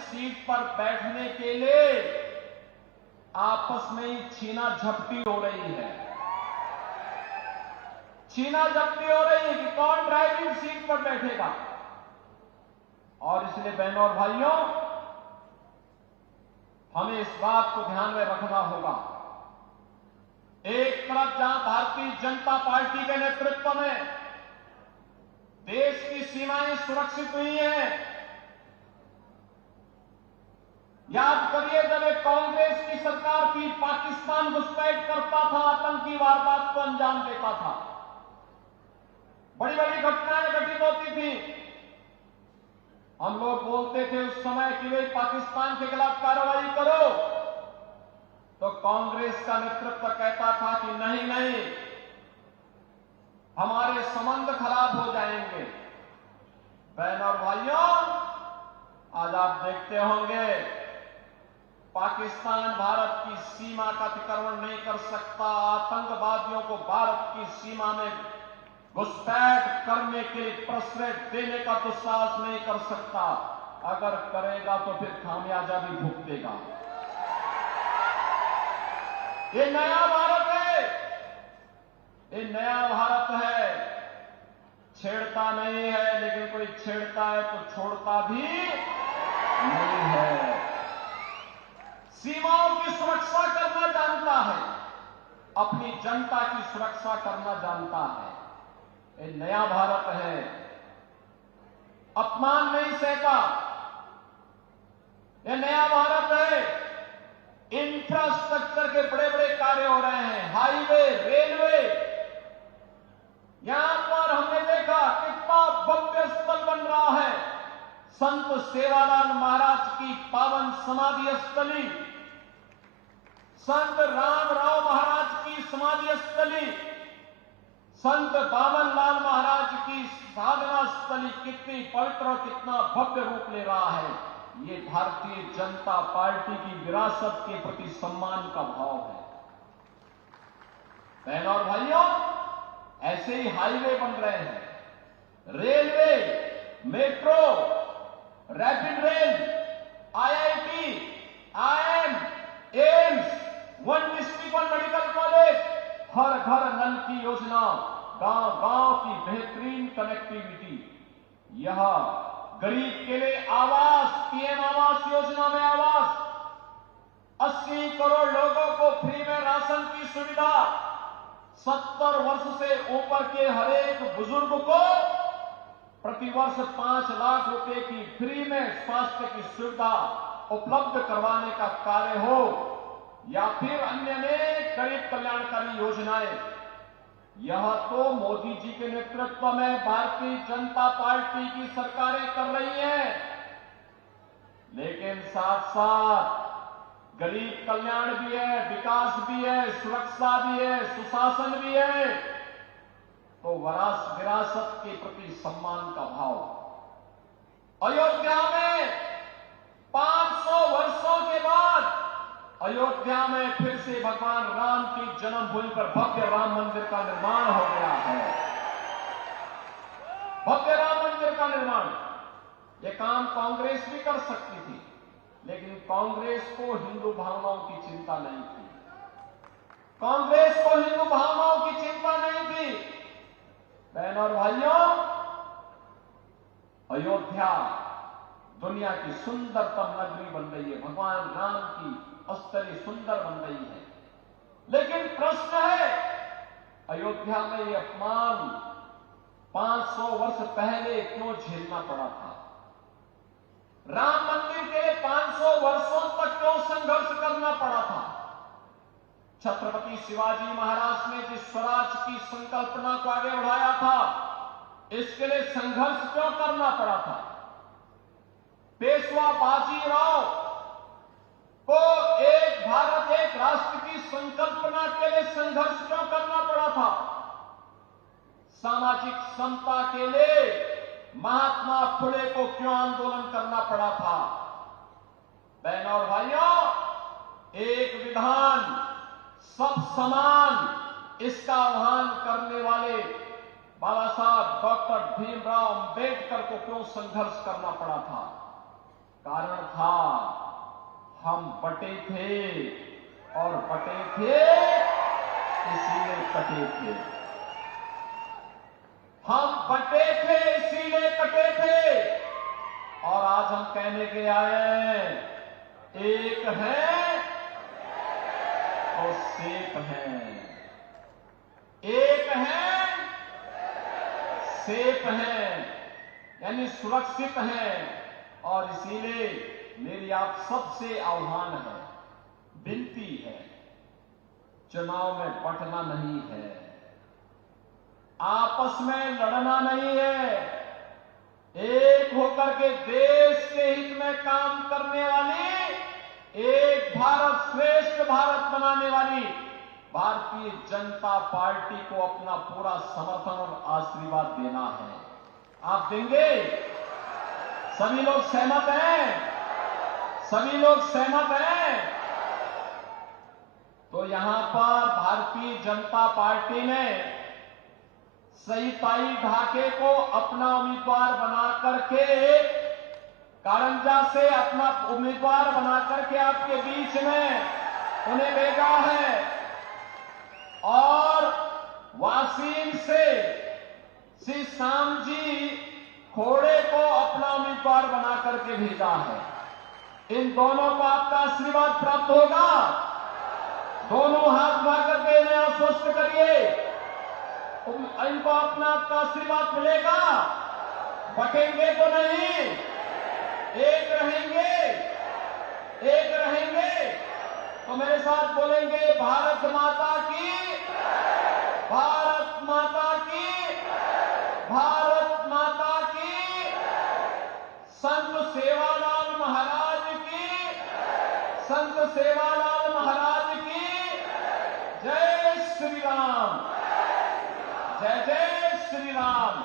Seat पर बैठने के लिए आपस में ही छीना झपटी हो रही है। छीना झपटी हो रही है कि कौन ड्राइविंग सीट पर बैठेगा। और इसलिए बहनों और भाइयों, हमें इस बात को ध्यान में रखना होगा। एक तरफ जहां भारतीय जनता पार्टी के नेतृत्व में देश की सीमाएं सुरक्षित हुई हैं, याद करिए जब एक कांग्रेस की सरकार थी, पाकिस्तान घुसपैठ करता था, आतंकी वारदात को अंजाम देता था, बड़ी बड़ी घटनाएं घटित होती थी। हम लोग बोलते थे उस समय कि भाई पाकिस्तान के खिलाफ कार्रवाई करो, तो कांग्रेस का नेतृत्व कहता था कि नहीं नहीं, हमारे संबंध खराब हो जाएंगे। बहन और भाइयों, आज आप देखते होंगे पाकिस्तान भारत की सीमा का अतिक्रमण नहीं कर सकता, आतंकवादियों को भारत की सीमा में घुसपैठ करने के लिए प्रश्रय देने का दुस्साहस नहीं कर सकता। अगर करेगा तो फिर खामियाजा भी भुगतेगा। ये नया भारत है, ये नया भारत है। छेड़ता नहीं है, लेकिन कोई छेड़ता है तो छोड़ता भी नहीं है। सीमाओं की सुरक्षा करना जानता है, अपनी जनता की सुरक्षा करना जानता है। ये नया भारत है, अपमान नहीं सहता। ये नया भारत है, इंफ्रास्ट्रक्चर के बड़े बड़े कार्य हो रहे हैं, हाईवे, रेलवे। यहां पर हमने देखा कितना भव्य स्थल बन रहा है, संत सेवालाल महाराज की पावन समाधि स्थली, संत रामराव महाराज की समाधि स्थली, संत बामनलाल महाराज की साधना स्थली कितनी पवित्र और कितना भव्य रूप ले रहा है। ये भारतीय जनता पार्टी की विरासत के प्रति सम्मान का भाव है। बहनों और भाइयों, ऐसे ही हाईवे बन रहे हैं, railway, metro, rapid rail, IIT, IM, AIIMS, one district one medical college, हर घर नल की योजना, गांव गांव की बेहतरीन कनेक्टिविटी, यह गरीब के लिए आवास, पीएम आवास योजना में आवास, 80 करोड़ लोगों को फ्री में राशन की सुविधा, 70 वर्ष से ऊपर के हर एक बुजुर्ग को प्रतिवर्ष 5 लाख रुपए की फ्री में स्वास्थ्य की सुविधा उपलब्ध करवाने का कार्य हो, या फिर अन्य अनेक गरीब कल्याणकारी योजनाएं, यह तो मोदी जी के नेतृत्व में भारतीय जनता पार्टी की सरकारें कर रही हैं। लेकिन साथ साथ गरीब कल्याण भी है, विकास भी है, सुरक्षा भी है, सुशासन भी है, तो विरासत के प्रति सम्मान का भाव। अयोध्या में 500 वर्षों के बाद अयोध्या में फिर से भगवान राम की जन्मभूमि पर भव्य राम मंदिर का निर्माण हो गया है। भव्य राम मंदिर का निर्माण, यह काम कांग्रेस भी कर सकती थी, लेकिन कांग्रेस को हिंदू भावनाओं की चिंता नहीं थी। कांग्रेस को हिंदू भावनाओं की चिंता नहीं थी। बहनों और भाइयों, अयोध्या दुनिया की सुंदरतम नगरी बन रही है, भगवान राम की स्थली सुंदर बन रही है। लेकिन प्रश्न है, अयोध्या में यह अपमान 500 वर्ष पहले क्यों झेलना पड़ा था? राम मंदिर के लिए 500 वर्षों तक क्यों संघर्ष करना पड़ा था? छत्रपति शिवाजी महाराज ने जिस स्वराज की संकल्पना को आगे बढ़ाया था, इसके लिए संघर्ष क्यों करना पड़ा था? पेशवा बाजीराव को एक भारत एक राष्ट्र की संकल्पना के लिए संघर्ष क्यों करना पड़ा था? सामाजिक समता के लिए महात्मा फुले को क्यों आंदोलन करना पड़ा था? बहनों और भाइयों, एक विधान सब समान, इसका आह्वान करने वाले बाबा साहब डॉक्टर भीमराव अंबेडकर को क्यों संघर्ष करना पड़ा था? कारण था हम बटे थे और बटे थे इसीलिए कटे थे। हम बटे थे इसीलिए कटे थे और आज हम कहने के आए एक है तो सेफ है, एक है सेफ है यानी सुरक्षित है। और इसीलिए मेरी आप सबसे आह्वान है, विनती है, चुनाव में बंटना नहीं है, आपस में लड़ना नहीं है, एक होकर के देश के हित में काम करने वाली, एक भारत श्रेष्ठ भारत बनाने वाली भारतीय जनता पार्टी को अपना पूरा समर्थन और आशीर्वाद देना है। आप देंगे? सभी लोग सहमत हैं? सभी लोग सहमत हैं? तो यहां पर भारतीय जनता पार्टी ने सईताई ढाके को अपना उम्मीदवार बना करके, कारंजा से अपना उम्मीदवार बना करके आपके बीच में उन्हें भेजा है और वासीम से श्री श्याम जी खोड़े को अपना उम्मीदवार बना करके भेजा है। इन दोनों को आपका आशीर्वाद प्राप्त होगा। दोनों हाथ उठा करके इन्हें आश्वस्त करिए, इनको अपना आपका आशीर्वाद मिलेगा। बटेंगे तो नहीं, एक रहेंगे, एक रहेंगे। तो मेरे साथ बोलेंगे भारत माता की, भारत माता की, भारत माता की, संत सेवालाल महाराज की, संत सेवालाल महाराज की जय श्री राम, जय जय श्री राम।